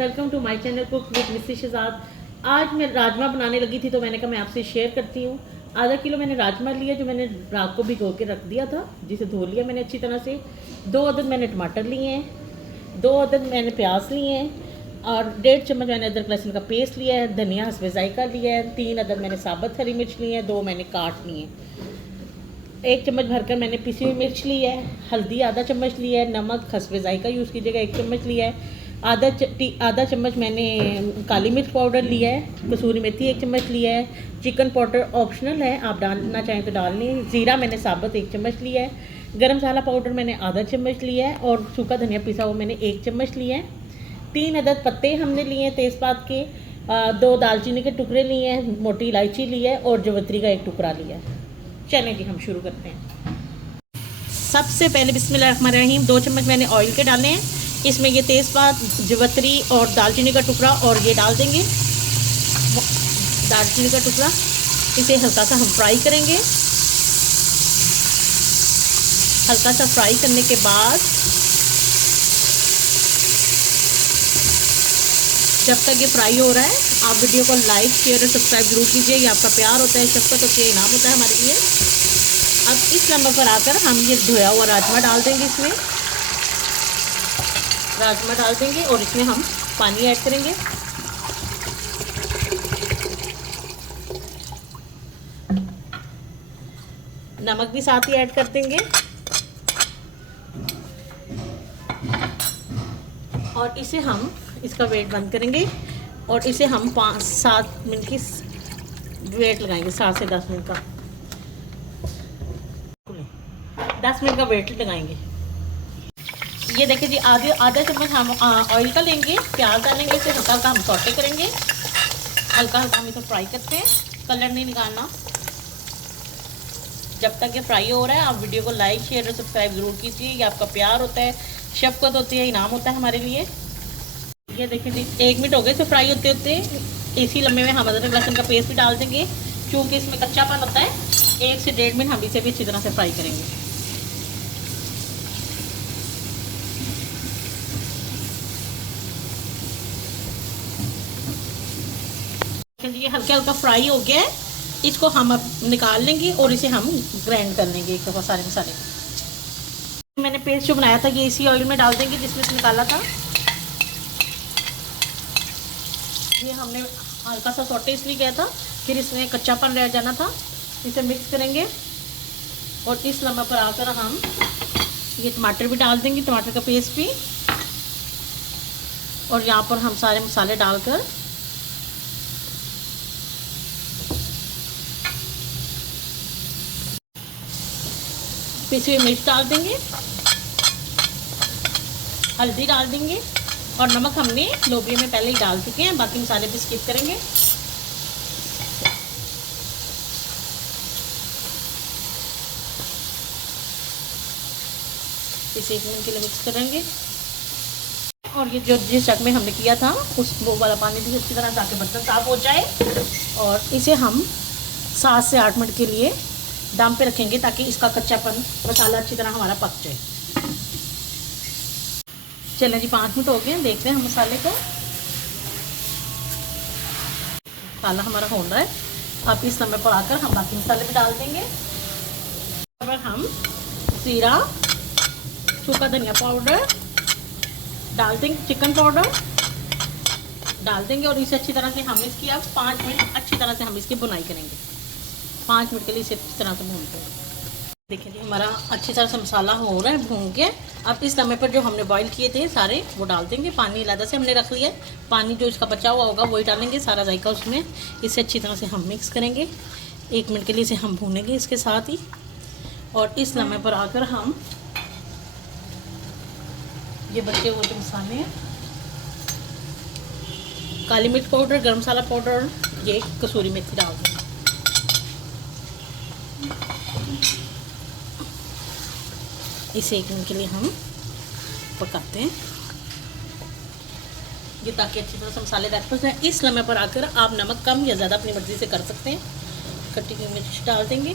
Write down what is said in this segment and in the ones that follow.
Welcome to my channel cook with mrs Shahzad. आज मैं राजमा बनाने लगी थी तो मैंने कहा मैं आपसे शेयर करती हूँ। आधा किलो मैंने राजमा लिया जो मैंने रात को भिगो के रख दिया था, जिसे धो लिया मैंने अच्छी तरह से। 2 अदद मैंने टमाटर लिए हैं, 2 अदद मैंने प्याज लिए हैं और 1.5 चम्मच मैंने अदरक लहसुन का पेस्ट लिया है। धनिया हस्बे जायका लिया है। 3 अदद मैंने साबुत हरी मिर्च ली है, 2 मैंने काट लिए हैं। 1 चम्मच भरकर मैंने पिसी हुई मिर्च ली है। हल्दी आधा चम्मच लिया है। नमक हस्बे जायका यूज़ कीजिएगा, 1 चम्मच लिया है। आधा चम्मच मैंने काली मिर्च पाउडर लिया है। कसूरी मेथी 1 चम्मच लिया है। चिकन पाउडर ऑप्शनल है, आप डालना चाहें तो डाल लें। ज़ीरा मैंने साबुत 1 चम्मच लिया है। गरम मसाला पाउडर मैंने आधा चम्मच लिया है और सूखा धनिया पिसा हुआ मैंने 1 चम्मच लिया है। 3 अदद पत्ते हमने लिए हैं तेज़पात के। 2 दालचीनी के टुकड़े लिए हैं, मोटी इलायची ली है और जवत्री का 1 टुकड़ा लिया है। चलें जी, हम शुरू करते हैं। सबसे पहले बिस्मिल्लाहिर्रहमानिर्रहीम 2 चम्मच मैंने ऑयल के डाले हैं। इसमें ये तेज़पात, जवत्री और दालचीनी का टुकड़ा और ये डाल देंगे, दालचीनी का टुकड़ा। इसे हल्का सा हम फ्राई करेंगे। हल्का सा फ्राई करने के बाद जब तक ये फ्राई हो रहा है आप वीडियो को लाइक शेयर और सब्सक्राइब जरूर कीजिए। ये आपका प्यार होता है, शफ़क़त होती है, इनाम होता है हमारे लिए। अब इस नंबर पर आकर हम ये धोया हुआ राजमा डाल देंगे। इसमें राजमा डाल देंगे और इसमें हम पानी ऐड करेंगे। नमक भी साथ ही ऐड कर देंगे और इसे हम इसका वेट बंद करेंगे और इसे हम 5-7 मिनट की वेट लगाएंगे। 7 से 10 मिनट का 10 मिनट का वेट लगाएंगे। ये देखिए जी, आधा चम्मच हम ऑयल का लेंगे। प्याज डालेंगे, इसे हल्का हल्का हम सौटे करेंगे। हल्का हल्का हम इसे फ्राई करते हैं, कलर नहीं निकालना। जब तक ये फ्राई हो रहा है आप वीडियो को लाइक शेयर और सब्सक्राइब ज़रूर कीजिए। ये आपका प्यार होता है, शफ़क़त होती है, इनाम होता है हमारे लिए। ये देखिए जी, 1 मिनट हो गए इसे फ्राई होते होते। इसी लम्बे में हम अदरक लहसुन का पेस्ट भी डाल देंगे। क्योंकि इसमें कच्चापन होता है, 1 से 1.5 मिनट हम इसे भी अच्छी तरह से फ्राई करेंगे। ये हल्का हल्का फ्राई हो गया है, इसको हम अब निकाल लेंगे और इसे हम ग्राइंड कर लेंगे एक दफ़ा सारे मसाले। मैंने पेस्ट जो बनाया था ये इसी ऑयल में डाल देंगे जिसमें से निकाला था। ये हमने हल्का सा सौटे इसलिए किया था, फिर इसमें कच्चापन रह जाना था। इसे मिक्स करेंगे और इस लम्बे पर आकर हम ये टमाटर भी डाल देंगे, टमाटर का पेस्ट भी। और यहाँ पर हम सारे मसाले डालकर पिसी हुई मिर्च डाल देंगे, हल्दी डाल देंगे और नमक हमने लोबिया में पहले ही डाल चुके हैं, बाकी मसाले भी स्किप करेंगे। इसे 1 मिनट के लिए मिक्स करेंगे और ये जो जिस जग में हमने किया था वो वाला पानी भी अच्छी तरह ताकि बर्तन साफ हो जाए। और इसे हम 7 से 8 मिनट के लिए दम पे रखेंगे ताकि इसका कच्चापन मसाला अच्छी तरह हमारा पक जाए। चलें जी, 5 मिनट हो गए, देखते हैं हम मसाले को। मसाला हमारा हो रहा है। अब इस समय पर आकर हम बाकी मसाले भी डाल देंगे। अब हम जीरा, सूखा धनिया पाउडर डाल देंगे, चिकन पाउडर डाल देंगे और इसे अच्छी तरह से हम इसकी अब 5 मिनट अच्छी तरह से हम इसकी बुनाई करेंगे। 5 मिनट के लिए इसे इस तरह से भूनते हैं। देखिए जी, हमारा अच्छी तरह से मसाला हो रहा है, भून के। अब इस समय पर जो हमने बॉईल किए थे सारे वो डाल देंगे। पानी अलग से हमने रख लिया है, पानी जो इसका बचा हुआ होगा वही डालेंगे, सारा जायका उसमें। इसे अच्छी तरह से हम मिक्स करेंगे। 1 मिनट के लिए इसे हम भूनेंगे इसके साथ ही। और इस समय पर आकर हम ये बचे हुए जो मसाले हैं, काली मिर्च पाउडर, गरम मसाला पाउडर, ये कसूरी मेथी डाल देंगे। इसे 1 मिनट के लिए हम पकाते हैं, ये ताकि अच्छी तरह से मसाले दार जाए। इस लम्हे पर आकर आप नमक कम या ज़्यादा अपनी मर्ज़ी से कर सकते हैं। कटी हुई मिर्च डाल देंगे,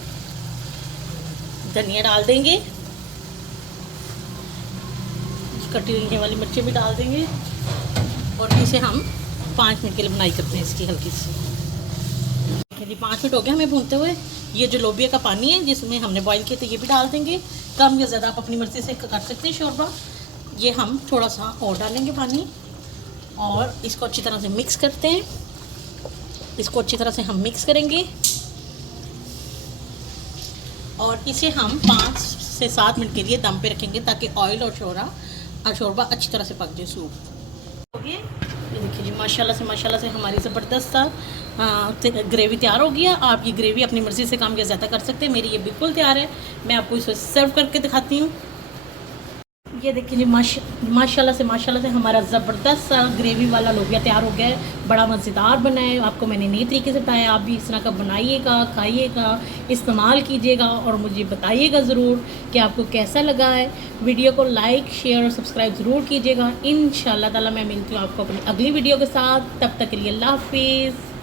धनिया डाल देंगे, कटी हुई वाली मिर्चें भी डाल देंगे और इसे हम 5 मिनट के लिए बनाई करते हैं इसकी हल्की सी। जी 5 मिनट हो गए हमें भूनते हुए। ये जो लोबिया का पानी है जिसमें हमने बॉईल किया था ये भी डाल देंगे, कम या ज़्यादा आप अपनी मर्ज़ी से कर सकते हैं शोरबा। ये हम थोड़ा सा और डालेंगे पानी और इसको अच्छी तरह से मिक्स करते हैं। इसको अच्छी तरह से हम मिक्स करेंगे और इसे हम 5 से 7 मिनट के लिए दम पे रखेंगे ताकि ऑयल और शोरबा अच्छी तरह से पक जाए। सूप हो गया। ये देखिए जी माशाल्लाह से हमारी ज़बरदस्त सा ग्रेवी तैयार हो गया। आप ये ग्रेवी अपनी मर्ज़ी से कम या ज़्यादा कर सकते हैं। मेरी ये बिल्कुल तैयार है। मैं आपको इसे सर्व करके दिखाती हूँ। ये देखिए जी माशाल्लाह से हमारा ज़बरदस्त सा ग्रेवी वाला लोबिया तैयार हो गया है। बड़ा मज़ेदार बना है। आपको मैंने नई तरीके से बताया, आप भी इस तरह का बनाइएगा, खाइएगा, इस्तेमाल कीजिएगा और मुझे बताइएगा ज़रूर कि आपको कैसा लगा है। वीडियो को लाइक, शेयर और सब्सक्राइब ज़रूर कीजिएगा। इंशाअल्लाह ताला मैं मिलती हूँ आपको अपनी अगली वीडियो के साथ। तब तक के लिए अल्लाह हाफिज़।